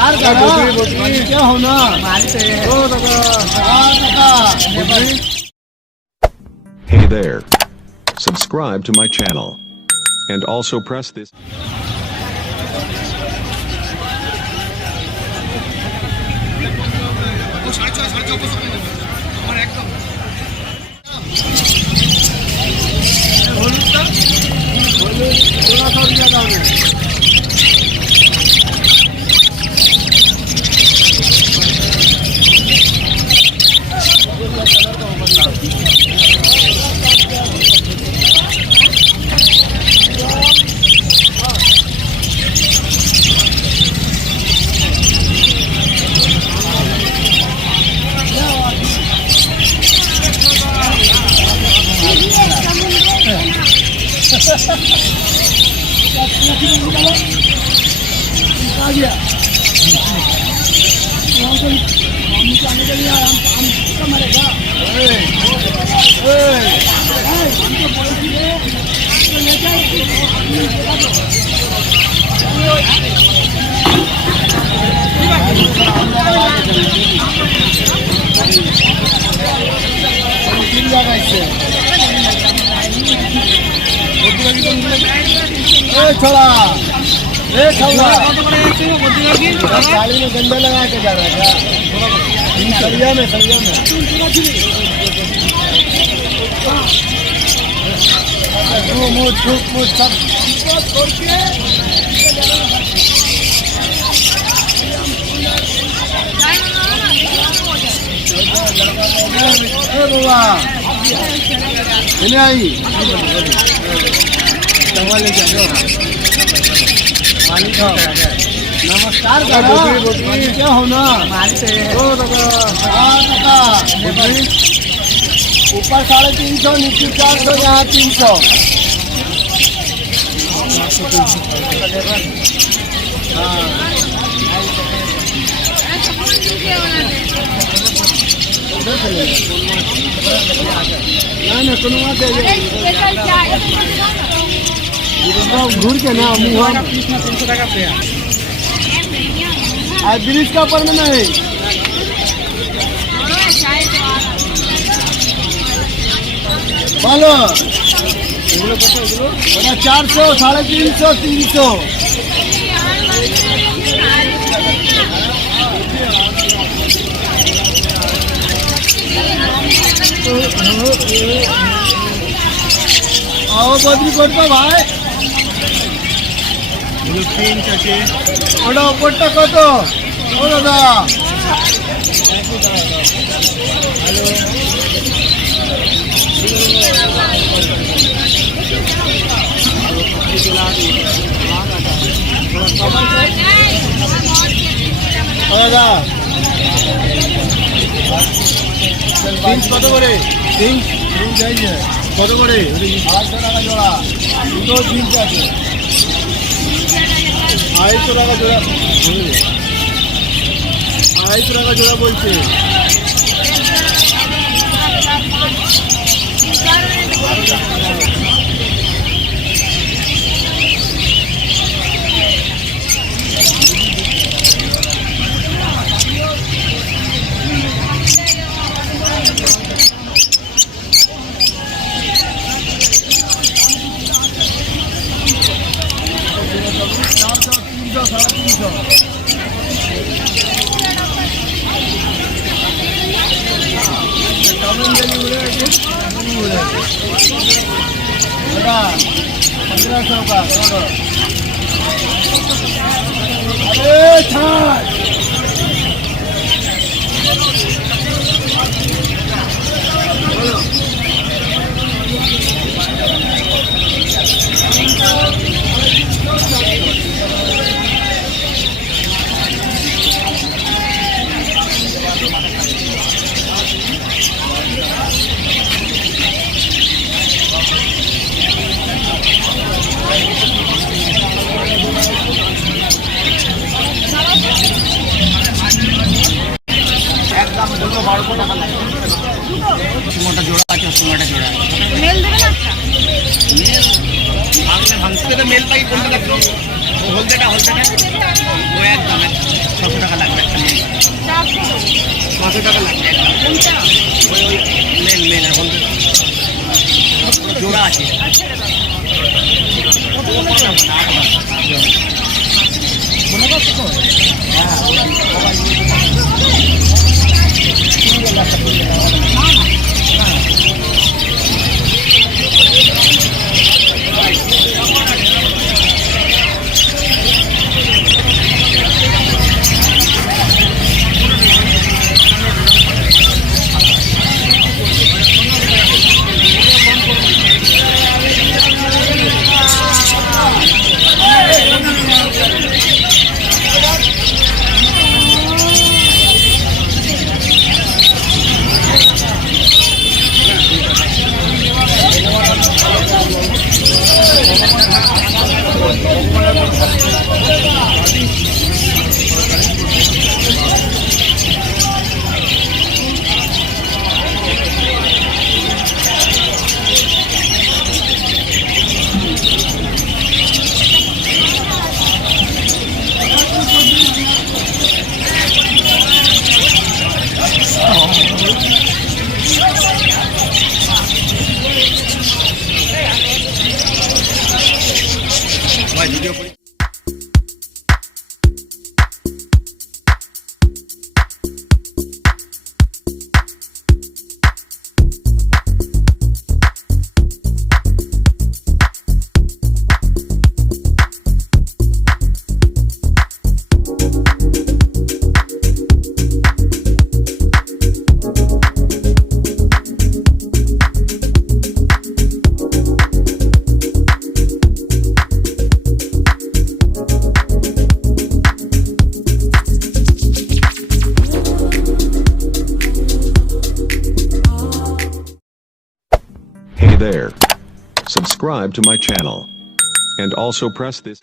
नमस्कार क्या होना Hey there. Subscribe to my channel. And also press this. गाड़ी में गंदा लगा के जा रहा है सरिया में नमस्कार क्या होना ऊपर 350 नीचे 400 यहाँ 300 घूर के ना मुँह ब्रिज का ऊपर में नहीं बोलो 400 350 300 आओ बदली करता भाई ওটা উপরটা কত ও দাদা দাদা পিঞ্চ কত করে পিঞ্চ চাইছে কত করে 800 টাকা জোড়া দুটো পিঞ্চ আছে 250 টাকা জোড়া 250 টাকা জোড়া বলছে मोटा जोड़ा আছে মোটা জোড়া মেল দেবে না একটা মেল ভাঙলে ভাঙতে তো মেল পাই কোনটা লাগবে হলদেটা ও একদম 600 টাকা লাগবে একটা মেন। 600 টাকা লাগবে একটা। ওই মেন এখন জোড়া আছে। মনে করছো তো? হ্যাঁ, ভিডিও করি। Hey there. Subscribe to my channel. And also press this.